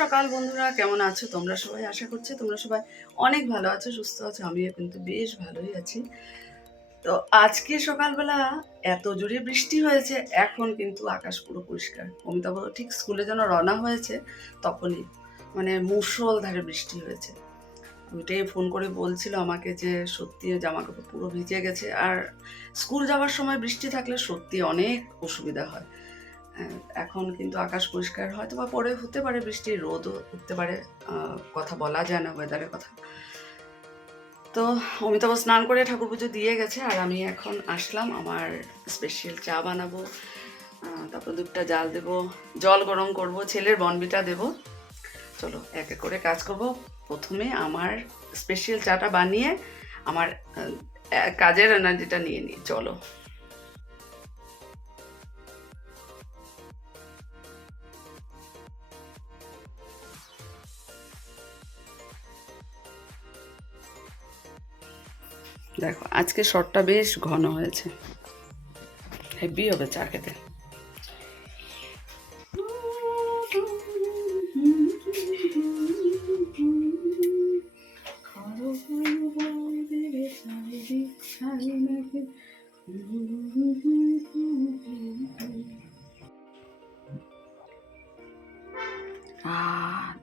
সকাল বন্ধুরা, কেমন আছো তোমরা সবাই? আশা করছি তোমরা সবাই অনেক ভালো আছো, সুস্থ আছো। আমিও কিন্তু বেশ ভালোই আছি। তো আজকে সকালবেলা এত জোরে বৃষ্টি হয়েছে, এখন কিন্তু আকাশ পুরো পরিষ্কার। অমিতাভ ঠিক স্কুলে যেন রওনা হয়েছে তখনই মানে মুষলধারে বৃষ্টি হয়েছে। ওইটাই ফোন করে বলছিল আমাকে যে সত্যি জামা কাপড় পুরো ভিজে গেছে। আর স্কুল যাওয়ার সময় বৃষ্টি থাকলে সত্যি অনেক অসুবিধা হয়। এখন কিন্তু আকাশ পরিষ্কার, হয়তো বা পরে হতে পারে বৃষ্টি, রোদও উঠতে পারে, কথা বলা যায় না ওয়েদারের কথা। তো অমিতাভ স্নান করে ঠাকুর পুজো দিয়ে গেছে, আর আমি এখন আসলাম আমার স্পেশাল চা বানাবো। তারপর দুধটা জাল দেবো, জল গরম করব, ছেলের বনবিটা দেব। চলো এক এক করে কাজ করব। প্রথমে আমার স্পেশাল চাটা বানিয়ে আমার কাজের এনার্জিটা নিয়ে নিই। চলো। দেখো আজকে শটটা বেশ ঘন হয়েছে, হেভি হবে চা খেতে।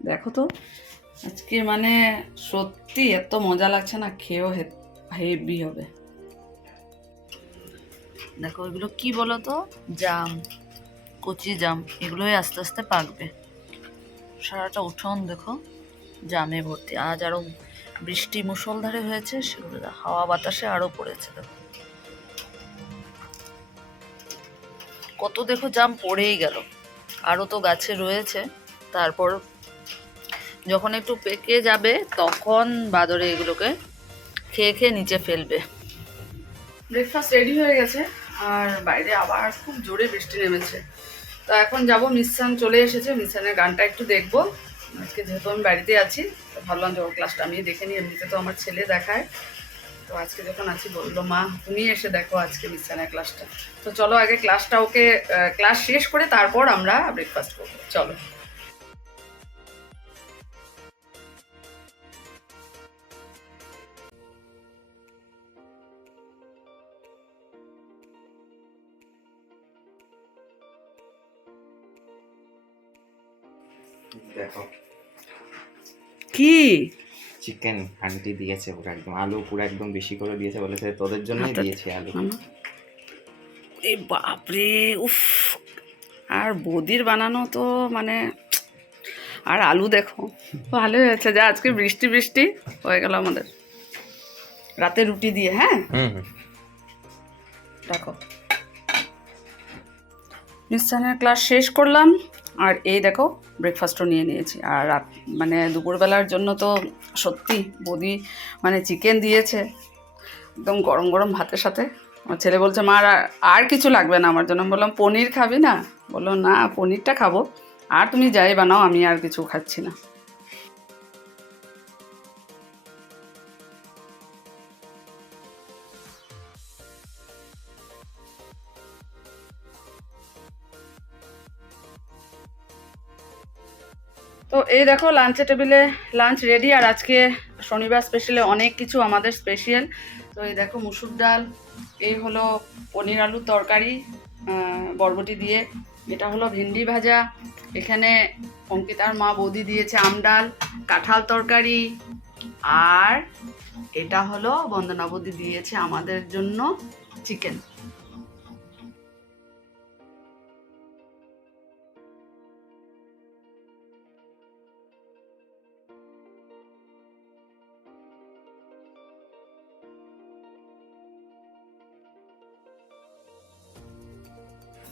দেখো তো আজকে মানে সত্যি এত মজা লাগছে না, খেয়েও হেভি হবে। দেখো এগুলো কি বলো তো, জাম, কচি জাম, এগুলোই আস্তে আস্তে পাকবে। সারাটা উঠোন দেখো জামে ভর্তি। আজ আরো বৃষ্টি মুষলধারে হয়েছে, সেগুলো হাওয়া বাতাসে আরো পড়েছে। দেখো কত, দেখো জাম পড়েই গেল। আরো তো গাছে রয়েছে, তারপর যখন একটু পেকে যাবে তখন বাদরে এগুলোকে খেয়ে খেয়ে নিচে ফেলবে। ব্রেকফাস্ট রেডি হয়ে গেছে, আর বাইরে আবার খুব জোরে বৃষ্টি নেমেছে। তো এখন যাব, মিশন চলে এসেছে, মিশনের গানটা একটু দেখবো। আজকে যেহেতু আমি বাড়িতে আছি তো ভাবলাম যে ওর ক্লাসটা আমি দেখে নিই। এমনিতে তো আমার ছেলে দেখায়, তো আজকে যখন আছি বললো মা তুমি এসে দেখো আজকে মিশনের ক্লাসটা। তো চলো আগে ক্লাসটা ওকে ক্লাস শেষ করে তারপর আমরা ব্রেকফাস্ট করবো। চলো। দেখো কি চিকেন আন্টি দিয়েছে, পুরো একদম আলু পুরো একদম বেশি করে দিয়েছে, বলেছে তোদের জন্যই দিয়েছি আলু। এই বাপরে, উফ! আর বৌদির বানানো তো মানে, আর আলু দেখো ভালো হয়েছে। যা আজকে বৃষ্টি বৃষ্টি হয়ে গেল আমাদের রাতে রুটি দিয়ে। হ্যাঁ দেখো মিষ্টানের ক্লাস শেষ করলাম, আর এই দেখো ব্রেকফাস্টও নিয়ে নিয়েছি। আর রাত মানে দুপুরবেলার জন্য তো সত্যি বৌদি মানে চিকেন দিয়েছে একদম গরম গরম ভাতের সাথে। আমার ছেলে বলছে মা আর কিছু লাগবে না আমার জন্য। বললাম পনির খাবি না? বললো না পনিরটা খাবো, আর তুমি যাই বানাও আমি আর কিছু খাচ্ছি না। তো এই দেখো লাঞ্চের টেবিলে লাঞ্চ রেডি। আর আজকে শনিবার স্পেশালে অনেক কিছু আমাদের স্পেশাল। তো এই দেখো মুসুর ডাল, এই হলো পনির আলুর তরকারি বরবটি দিয়ে, এটা হলো ভেন্ডি ভাজা, এখানে অঙ্কিতার মা বৌদি দিয়েছে আম ডাল, কাঁঠাল তরকারি, আর এটা হলো বন্দনা বৌদি দিয়েছে আমাদের জন্য চিকেন।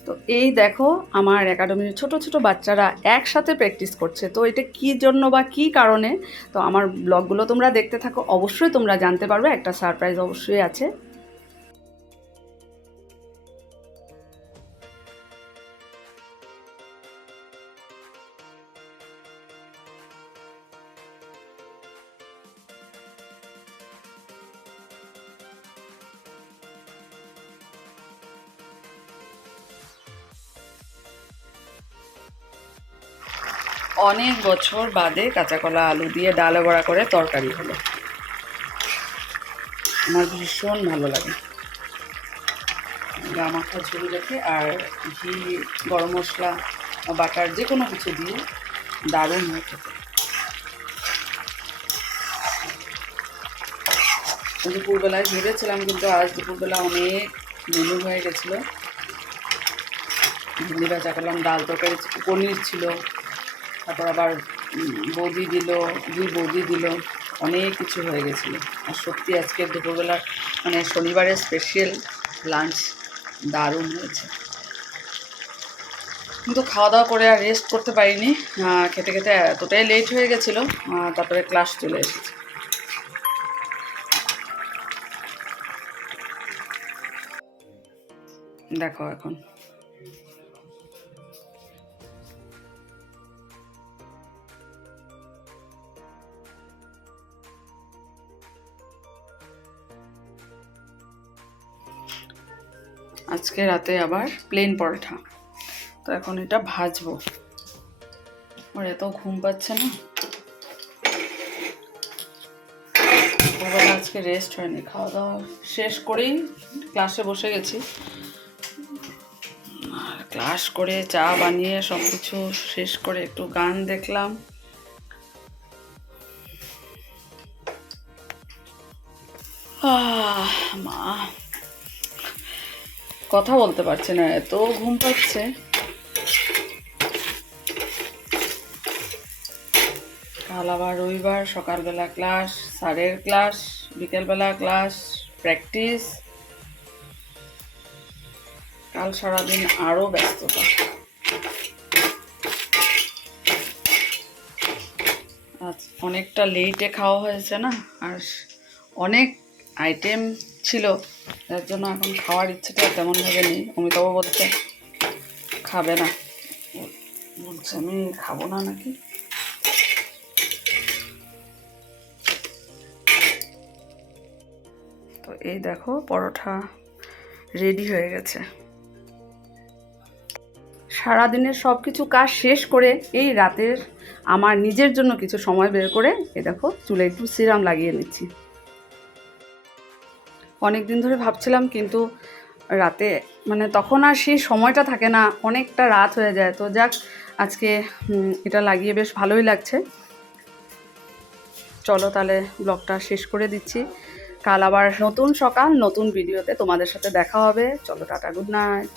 তো এই দেখো আমার একাডেমির ছোট ছোট বাচ্চারা একসাথে প্র্যাকটিস করছে। তো এটা কী জন্য বা কী কারণে, তো আমার ব্লগগুলো তোমরা দেখতে থাকো, অবশ্যই তোমরা জানতে পারবে। একটা সারপ্রাইজ অবশ্যই আছে। অনেক বছর বাদে কাঁচা কলা আলু দিয়ে ডালে বড়া করে তরকারি হলো। আমার ভীষণ ভালো লাগে গামাখা ঝুড়ি রেখে, আর ঘি, গরম মশলা, বাটার যে কোনো কিছু দিয়ে দারুণ হয়ে খেতে। দুপুরবেলায় ভেবেছিলাম, কিন্তু আজ দুপুরবেলা অনেক মেনু হয়ে গেছিলো। ভেন্ডি ভাজা করলাম, ডাল তরকারি, পনির ছিল, তারপর আবার বৌদি দিল, 2 বৌদি দিল, অনেক কিছু হয়ে গেছিলো। আর সত্যি আজকে দুপুরবেলার মানে শনিবারের স্পেশাল লাঞ্চ দারুণ হয়েছে। কিন্তু খাওয়া দাওয়া করে আর রেস্ট করতে পারিনি, খেতে খেতে এতটাই লেট হয়ে গেছিলো, তারপরে ক্লাস চলে এসেছে। দেখো এখন আজকে রাতে আবার প্লেন পরোটা, তো এখন এটা ভাজবো। আর এত ঘুম পাচ্ছে না, আজকে রেস্ট হয়নি। খাওয়া দাওয়া শেষ করেই ক্লাসে বসে গেছি, আর ক্লাস করে চা বানিয়ে সব কিছু শেষ করে একটু গান দেখলাম। মা কথা বলতে পারছে না, এত ঘুম পাচ্ছে। কাল আবার রবিবার, সকালবেলা ক্লাস, স্যারের ক্লাস, বিকেলবেলা ক্লাস, প্র্যাকটিস। কাল সারাদিন আরও ব্যস্ততা। আজ অনেকটা লেটে খাওয়া হয়েছে না, আর অনেক আইটেম ছিল, যার জন্য এখন খাওয়ার ইচ্ছেটা তেমনভাবে নেই। অমিতাভ বলছে খাবে না, বলছে আমি খাবো না নাকি। তো এই দেখো পরোটা রেডি হয়ে গেছে। সারাদিনের সব কিছু কাজ শেষ করে এই রাতের আমার নিজের জন্য কিছু সময় বের করে এই দেখো চুলে একটু সিরাম লাগিয়ে নিচ্ছি। অনেক দিন ধরে ভাবছিলাম, কিন্তু রাতে মানে তখন আর সেই সময়টা থাকে না, অনেকটা রাত হয়ে যায়। তো যাক, আজকে এটা লাগিয়ে বেশ ভালোই লাগছে। চলো তাহলে ব্লগটা শেষ করে দিচ্ছি। কাল আবার নতুন সকাল নতুন ভিডিওতে তোমাদের সাথে দেখা হবে। চলো টাটা, গুড নাইট।